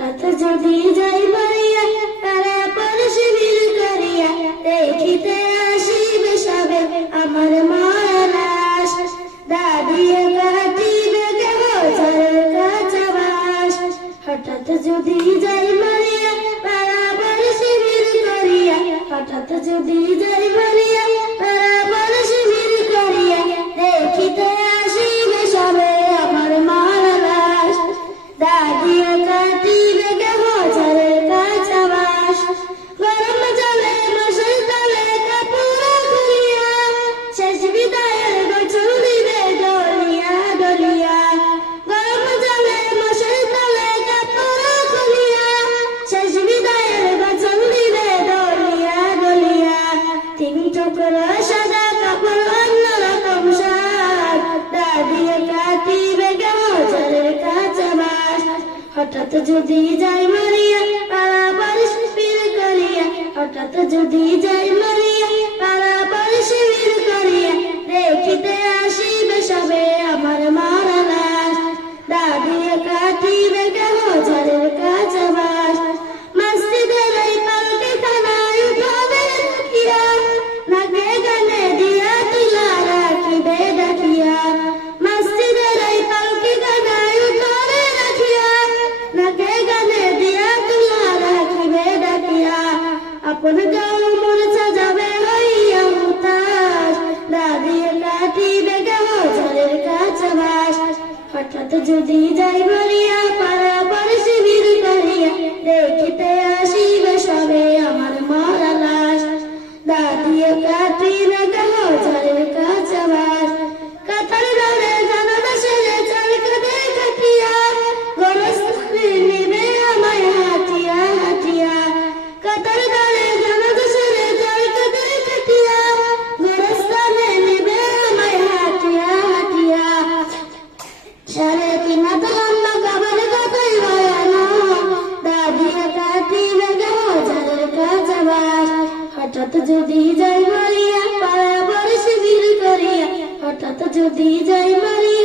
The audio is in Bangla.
হঠাৎ যদি যাই মারিয়া তারা পরশে বীর করিয়া দেখিতে আসিবে সবে আমার মালাস দাদিয়ে কাটিবে কেহ ঝড়ের কাঁচা বাস। হঠাৎ যদি যাই মারিয়া তারা পরশে বীর করিয়া হঠাৎ যদি যাই মারিয়া তারা পরশে বীর করিয়া দেখিতে আসিবে সবে আমার মালাস দাদিয়ে কাটিবে কেহ ঝড়ের কাঁচা বাস। গরম জলে মশার তলে কাপড় খুলিয়া শেষ বিদায়ের গোছল দিবে ডলিয়া ডলিয়া। গরম জলে মশার তলে কাপড় খুলিয়া শেষ বিদায়ের গোছল দিবে ডলিয়া ডলিয়া। তিন টুকরো সাদা কাপড় অন্যরকম সাজ দাদিয়ে কাটিবে কেহ ঝড়ের কাঁচা বাস। হঠাৎ যদি যাই মারিয়া তারা পরশে বীর করিয়া হঠাৎ যদি যাই মারিয়া তারা পরশে বীর করিয়া দেখিতে আসিবে সবে আমার মারা লাশ দাদিয়ে কাটিবে কেহ ঝড়ের কাঁচা বাস। মসজিদের এই পালকি খানায় উঠবে দেখিয়া নাকে গানে দিয়া তুলা রাখিবে ডাকিয়া। মসজিদের এই পালকি খানায় উঠবে রাখিয়া নাকে গানে দিয়া তুলা রাখিবে ডাকিয়া। আপন গাও মূর্ছা যাবে হইয়া হুতাশ দাদিয়ে কাটিবে কেহ ঝড়ের কাঁচা বাস। হঠাৎ যদি যাই মারিয়া পাড়া পরশে বীর করিয়া দেখিতে আসিবে সবে আমার মরা লাশ দাদিয়ে কাটিবে কেহ ঝড়ের কাঁচা বাস। কাতার দরে জানালা সেরে চাল কাঁধে কাটিয়া গোরস্থানে নিবে আমায় হাটিয়া হাটিয়া। কাতার দরে জানালা সেরে চাল কাঁধে কাটিয়া গোরস্থানে নিবে আমায় হাটিয়া হাটিয়া। সাড়ে 3 হাত লম্বা কবর কতই ভয়ানক দাদিয়ে কাটিবে কেহ ঝড়ের কাঁচা বাস। হঠাৎ যদি যাই মারিয়া পাড়া পরশে বীর করিয়া হঠাৎ যদি যাই মারিয়া